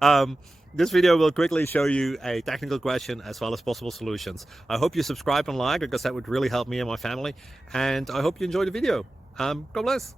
um, this video will quickly show you a technical question as well as possible solutions. I hope you subscribe and like, because that would really help me and my family. And I hope you enjoy the video. God bless.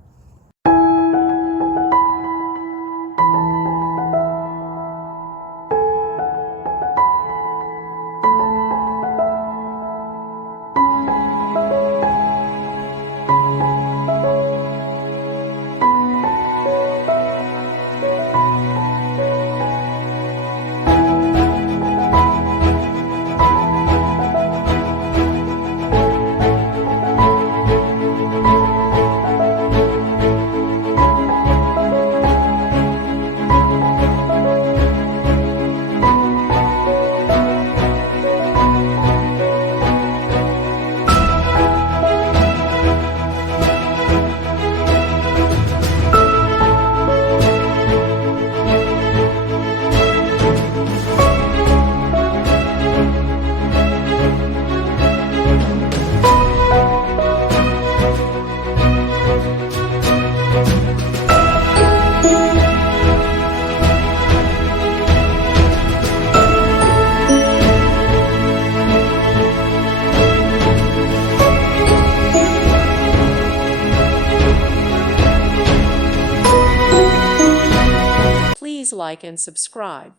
Please like and subscribe.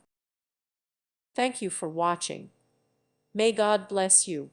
Thank you for watching. May God bless you.